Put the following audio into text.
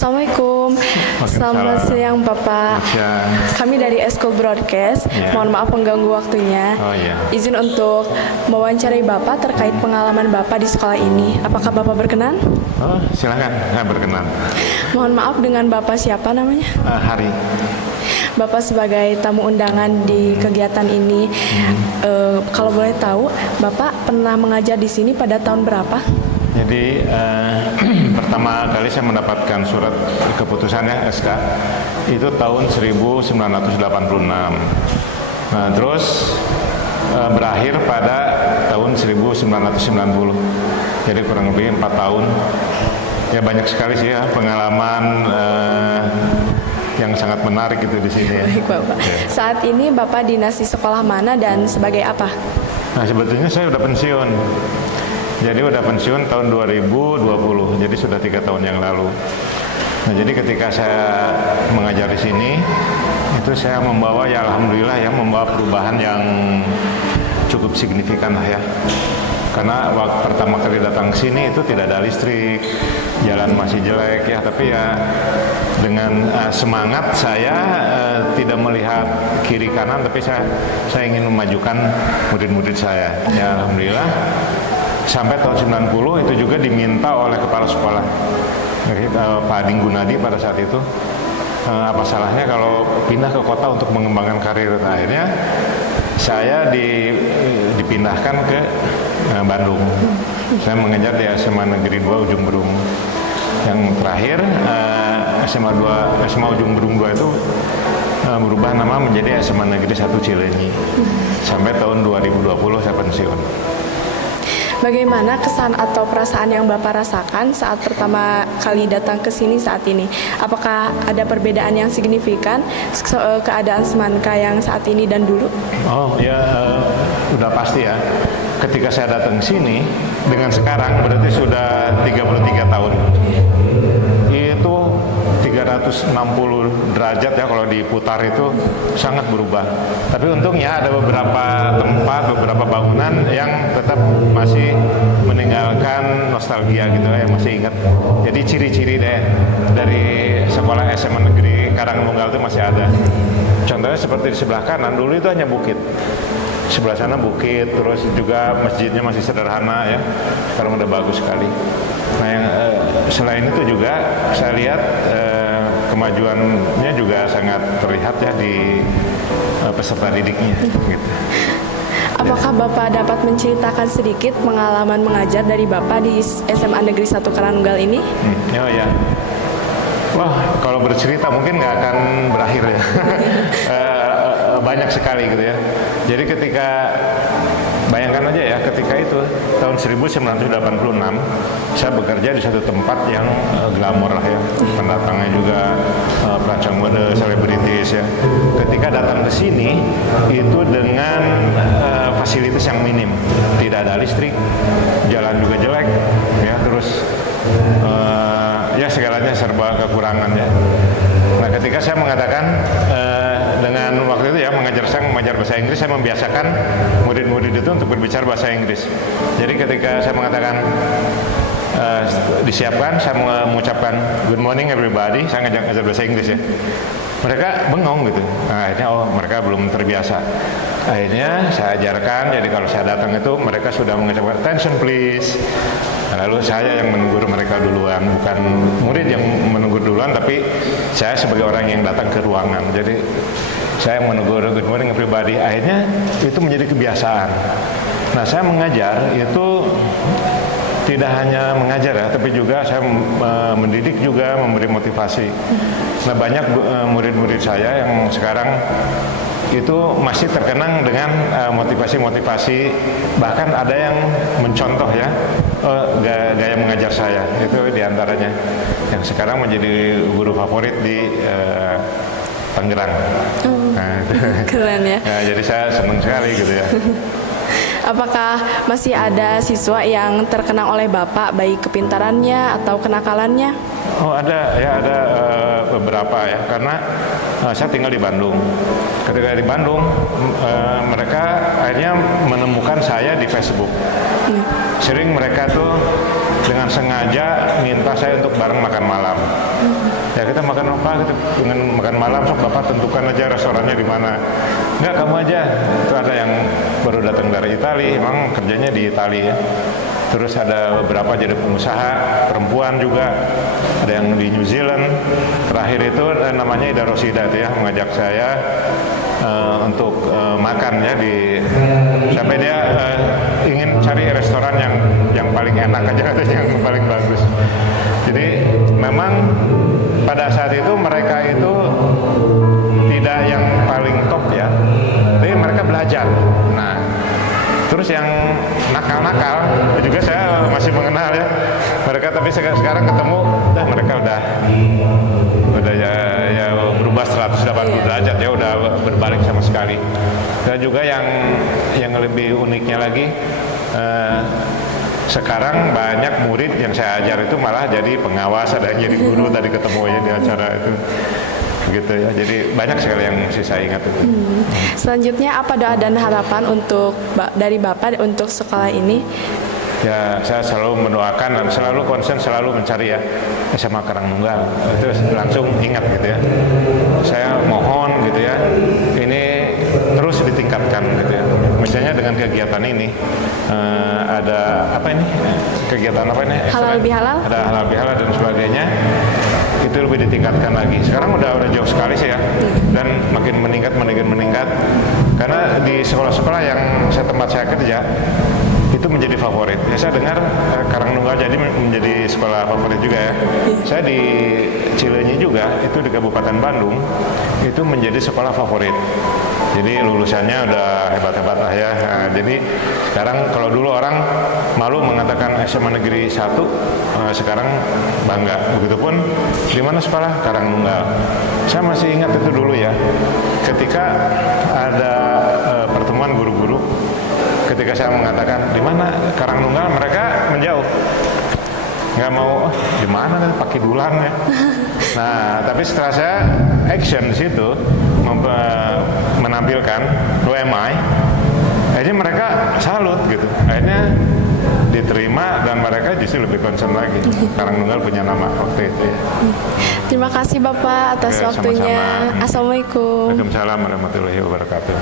Assalamualaikum. Selamat siang Bapak. Kami dari Eskul Broadcast. Mohon maaf mengganggu waktunya. Izin untuk mewawancarai Bapak terkait pengalaman Bapak di sekolah ini. Apakah Bapak berkenan? Oh, silakan. Berkenan. Mohon maaf, dengan Bapak siapa namanya? Hari. Bapak sebagai tamu undangan di kegiatan ini, kalau boleh tahu, Bapak pernah mengajar di sini pada tahun berapa? Jadi pertama kali saya mendapatkan surat keputusannya SK itu tahun 1986. Nah, terus berakhir pada tahun 1990. Jadi kurang lebih 4 tahun. Ya banyak sekali sih ya pengalaman yang sangat menarik itu di sini. Baik, Bapak. Ya. Saat ini Bapak dinas di sekolah mana dan sebagai apa? Nah, sebetulnya saya udah pensiun. Jadi udah pensiun tahun 2020, jadi sudah 3 tahun yang lalu. Nah, jadi ketika saya mengajar di sini, itu saya membawa, ya alhamdulillah ya, membawa perubahan yang cukup signifikan lah ya. Karena waktu pertama kali datang ke sini itu tidak ada listrik, jalan masih jelek ya, tapi ya dengan semangat saya tidak melihat kiri kanan, tapi saya ingin memajukan murid-murid saya. Ya alhamdulillah. Sampai tahun 90 itu juga diminta oleh kepala sekolah Pak Ading Gunadi pada saat itu, apa salahnya kalau pindah ke kota untuk mengembangkan karir. Akhirnya saya dipindahkan ke Bandung. Saya mengajar di SMA Negeri 2 Ujung Berung. Yang terakhir SMA Ujung Berung 2 itu berubah nama menjadi SMA Negeri 1 Cileunyi. Sampai tahun 2020 saya pensiun. Bagaimana kesan atau perasaan yang Bapak rasakan saat pertama kali datang ke sini saat ini? Apakah ada perbedaan yang signifikan keadaan Semanka yang saat ini dan dulu? Oh ya, udah pasti ya. Ketika saya datang ke sini dengan sekarang berarti sudah 33 tahun. Itu 360 derajat ya, kalau diputar itu sangat berubah. Tapi untungnya ada beberapa tempat, beberapa bangunan yang tetap masih meninggalkan nostalgia gitu ya, masih ingat. Jadi ciri-ciri deh dari sekolah SMA Negeri Karangnunggal itu masih ada. Sementara seperti di sebelah kanan dulu itu hanya bukit. Sebelah sana bukit, terus juga masjidnya masih sederhana ya. Sekarang udah bagus sekali. Nah, yang selain itu juga saya lihat kemajuannya juga sangat terlihat ya di peserta didiknya. Gitu. Apakah Bapak dapat menceritakan sedikit pengalaman mengajar dari Bapak di SMA Negeri 1 Karanunggal ini? Oh ya. Wah, kalau bercerita mungkin nggak akan berakhir ya. Banyak sekali gitu ya. Jadi ketika, bayangkan aja ya, ketika itu tahun 1986 saya bekerja di satu tempat yang glamor lah ya, pendatangnya juga perancang mode, selebritis ya. Ketika datang ke sini itu dengan fasilitas yang minim, tidak ada listrik, jalan juga jelek ya, terus ya segalanya serba kekurangan ya. Nah, ketika saya mengatakan dengan waktu itu ya mengajar bahasa Inggris, saya membiasakan murid-murid itu untuk berbicara bahasa Inggris. Jadi ketika saya mengatakan disiapkan, saya mengucapkan good morning everybody, saya ngajar bahasa Inggris ya. Mereka bengong gitu. Nah, akhirnya mereka belum terbiasa. Akhirnya saya ajarkan, jadi kalau saya datang itu mereka sudah mengucapkan attention please. Lalu saya yang menegur mereka duluan, bukan murid yang menegur duluan, tapi saya sebagai orang yang datang ke ruangan. Jadi saya yang menegur good morning everybody. Akhirnya itu menjadi kebiasaan. Nah, saya mengajar itu tidak hanya mengajar ya, tapi juga saya mendidik juga, memberi motivasi. Nah, banyak murid-murid saya yang sekarang itu masih terkenang dengan motivasi-motivasi, bahkan ada yang mencontoh ya gaya mengajar saya. Itu diantaranya yang sekarang menjadi guru favorit di Tangerang. Nah, Keren ya. Nah, jadi saya senang sekali gitu ya. Apakah masih ada siswa yang terkenang oleh Bapak, baik kepintarannya atau kenakalannya? Oh, ada ya, ada beberapa ya, karena saya tinggal di Bandung. Ketika di Bandung, mereka akhirnya menemukan saya di Facebook. Sering mereka tuh dengan sengaja minta saya untuk bareng makan malam. Ya, kita makan apa gitu, dengan makan malam, sok Bapak tentukan aja restorannya di mana. Enggak, kamu aja. Itu ada yang baru datang dari Italia, emang kerjanya di Italia ya. Terus ada beberapa jadi pengusaha perempuan juga, ada yang di New Zealand. Terakhir itu namanya Ida Rosida itu ya, mengajak saya untuk makan ya sampai dia ingin cari restoran yang paling enak aja, yang paling bagus. Jadi memang pada saat itu mereka itu tidak yang paling top ya, tapi mereka belajar. Nah, terus yang nakal-nakal juga saya masih mengenal ya mereka, tapi sekarang ketemu, mereka udah ya berubah 180 derajat ya, udah berbalik sama sekali. Dan juga yang lebih uniknya lagi, sekarang banyak murid yang saya ajar itu malah jadi pengawas, ada yang jadi guru tadi ketemu ya di acara itu. Gitu ya, jadi banyak sekali yang masih saya ingat itu. Selanjutnya apa doa dan harapan dari Bapak untuk sekolah ini? Ya, saya selalu mendoakan dan selalu konsen, selalu mencari ya SMA Karangnunggal. Itu langsung ingat gitu ya. Saya mohon gitu ya, ini terus ditingkatkan gitu ya. Misalnya dengan kegiatan ini, ada apa ini? Kegiatan apa ini? Halal bihalal? Ada halal bihalal dan sebagainya. Itu lebih ditingkatkan lagi. Sekarang udah jauh sekali sih ya, dan makin meningkat. Karena di sekolah-sekolah yang tempat saya kerja itu menjadi favorit. Ya, saya dengar Karangnunggal jadi menjadi sekolah favorit juga ya. Saya di Cileunyi juga, itu di Kabupaten Bandung, itu menjadi sekolah favorit. Jadi lulusannya udah hebat-hebat lah ya. Nah, jadi sekarang kalau dulu orang malu mengatakan SMA Negeri 1, sekarang bangga. Begitupun di mana sekolah Karangnunggal. Saya masih ingat itu dulu ya. Ketika ada pertemuan guru-guru, ketika saya mengatakan di mana Karangnunggal, mereka menjauh. Nggak mau, di mana kan pakai dulang ya. Nah, tapi setelah saya action di situ menampilkan who am I, akhirnya mereka salut gitu. Akhirnya di diterima dan mereka justru lebih concern lagi. Karangtunggal punya nama waktu itu ya. Terima kasih Bapak atas Oke, waktunya. sama-sama. Assalamualaikum. Waalaikumsalam warahmatullahi wabarakatuh.